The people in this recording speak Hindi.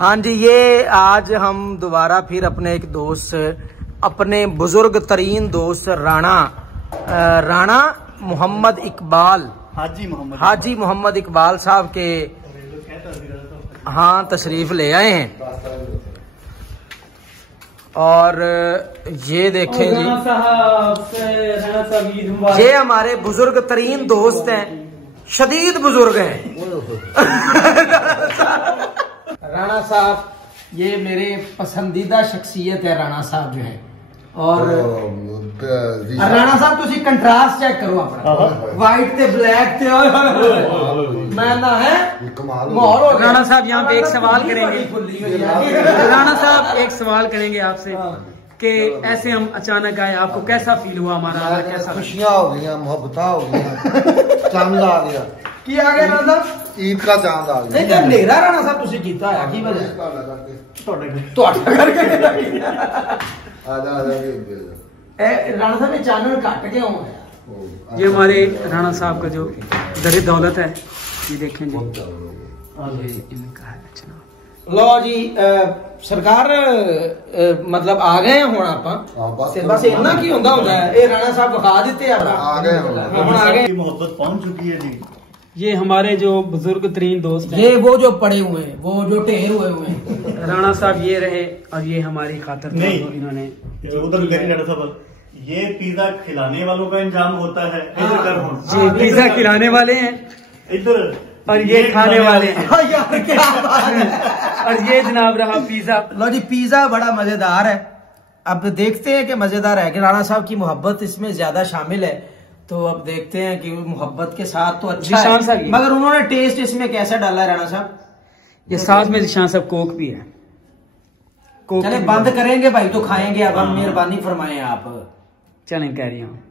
हाँ जी, ये आज हम दोबारा फिर अपने एक दोस्त, अपने बुजुर्ग तरीन दोस्त राणा मोहम्मद इकबाल, हाजी मोहम्मद इकबाल साहब के हाँ तशरीफ ले आए हैं। और ये देखें जी, ये हमारे बुजुर्ग तरीन दोस्त हैं, शदीद बुजुर्ग हैं। राणा साहब ये मेरे पसंदीदा शख्सियत है, राणा साहब जो है। और राणा साहब तुसी कंट्रास्ट चेक करो अपना, व्हाइट ते ब्लैक ते मैं ना है माहौल। राणा साहब यहाँ पे एक सवाल करेंगे, राणा साहब एक सवाल करेंगे आपसे कि ऐसे हम अचानक आए, आपको कैसा फील हुआ? हमारा कैसा? खुशियाँ हो गई, मोहब्बत हो गई, चांद आ गया। की आ गया राणा साहब? ईद का चांद आ गया। नहीं जब नेरा राणा साहब तुसी कीता है की वजह? राणा साहब ये चानन कट गया हूँ। ये हमारे राणा साहब का जो दर दौलत है, ये देखें जी, इनका है। लो जी सरकार मतलब आ गए हुण आपां बस इन्ना की हुंदा है। ये राणा साहब विखा दिते आ गए हुण आ गए। मोहब्बत पहुंच चुकी है जी। ये हमारे जो बुजुर्ग तरीन दोस्त हैं, ये वो जो पड़े हुए हैं, वो जो ढेर हुए हुए हैं। राणा साहब ये रहे, और ये हमारी खातिर नहीं, इन्होंने ये पिज्जा खिलाने वालों का इंतजाम होता है। ये पिज्जा खिलाने वाले हैं इधर, और ये खाने वाले हैं। यार क्या बात है। और ये जनाब रहा पिज्जा। लो जी, पिज्जा बड़ा मजेदार है। अब देखते हैं कि मजेदार है कि राणा साहब की मोहब्बत इसमें ज्यादा शामिल है, तो अब देखते हैं कि मोहब्बत के साथ तो अच्छा है, मगर उन्होंने टेस्ट इसमें कैसा डाला है राणा साहब? ये साथ में जिशान साहब कोक भी है। चले बंद करेंगे भाई तो खाएंगे। अब हम मेहरबानी फरमाएं आप। चलें कह रही हूँ।